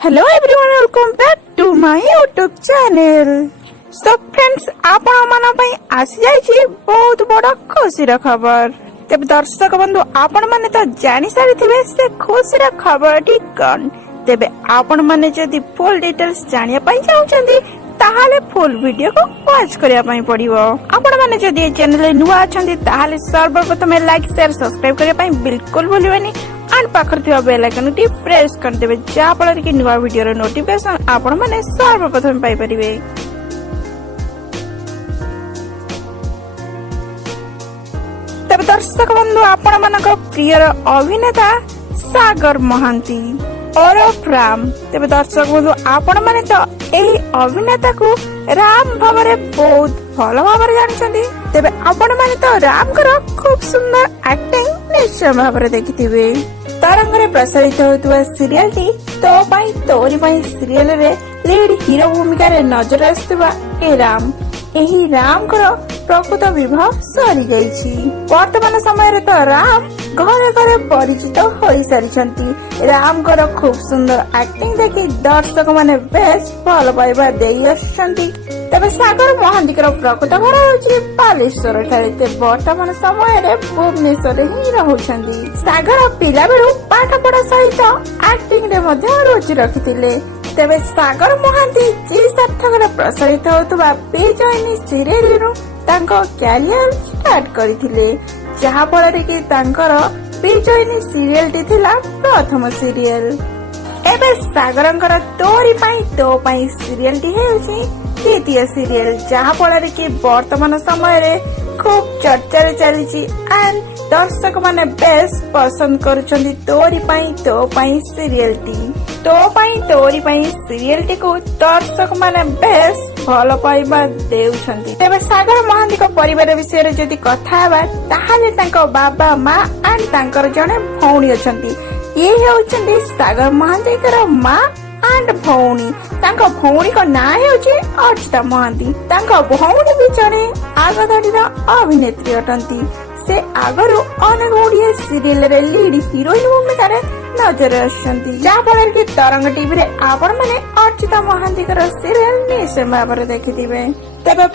Hello everyone, welcome back to my YouTube channel. So friends, आपण माना पई आसी जाई बहुत बड़ा खुशीर खबर। तब दर्शक बंधु आपण माने तो जानी सारी थिबे से खुशीर खबर टी कौन। तेबे आपण माने जदी फुल डिटेल्स जानिया पई चाहुचंदी ताहाले फुल वीडियो को वॉच करिया पई पड़िबो। आपण माने जदी ए चैनल रे नुवा अछंदी ताहाले सर्वप्रथम लाइक शेयर सब्सक्राइब करिया पई बिल्कुल भूलिबेनी। एंड पाखर थिबा बेल आइकन टी प्रेस कर देबे जा फल कि नुवा वीडियो रो नोटिफिकेशन आपण माने सर्वप्रथम पाई परिबे। तब दर्शक बंधु आपण मानक प्रिय अभिनेता सागर महांती और राम। तब दर्शक बंधु आपण माने तो एही अभिनेता को राम भावरे बहुत भल भावरे जानिछंती। तबे आपण माने तो राम कर खूब सुंदर एक्टिंग निश्चय भावरे देखिथिबे। तरंग रे प्रसारित होतुवा सीरियल टी तो पई तोरी पई सीरियल रे लीड हीरो भूमिका रे नजर आस्तुवा ए राम। एही राम कर प्रकृत विवाह सरी जाइछि। वर्तमान समय रे तो राम घरे घरे परिचित होई सारिछंती। राम कर खूब सुंदर एक्टिंग देखि दर्शक माने बेस भल पाइबा देई आछंती। तबे सागर महांती कर प्रकृत घर होछि बालेश्वर ठारे। ते वर्तमान समय रे भुवनेश्वर ही रहुछंती। सागर पिला बेरु पाठ पढ़ा सहित एक्टिंग रे मध्ये रुचि रखिथिले। तेबे सागर महांती जी सार्थक रे प्रसारित होतुवा बेजैनी सीरियल रु तांको कैरियर स्टार्ट करिथिले। जहा फଳରେ कि तांकर बेजैनी सीरियल टी थिला प्रथम सीरियल। एबे सागरंकर तोरी पई तो पई सीरियल टी हेउछि द्वितीय सीरियल। जहा फଳରେ कि वर्तमान समय रे खूब चर्चा रे चलीछि एंड दर्शक माने बेस पसंद करूछंती तोरी पई तो पई सीरियल टी। तो पई तोरी पई सीरियल टी को दर्शक माने बेस भल पाइबा देउछंती। तेबे सागर महांती को परिवार विषय रे जदी कथा हेबा ताहाले तांको बाबा मां एंड तांकर जने भौणी अछंती। ये हेउछंती सागर महांती कर मां एंड भौणी। तांको भौणी को ना हेउछि अर्चिता महांती। तांको भौणी भी जने आगधाडी रा अभिनेत्री अटंती। से आगरु अनेक ओडिया सीरियल रे लीड हीरोइन भूमिका रे नजर आछंती। जा फଳରେ कि तरंग टीवी रे आपण माने अर्चिता महांती कर सीरियल निश्चय भाବରେ देखिथिबे। तबे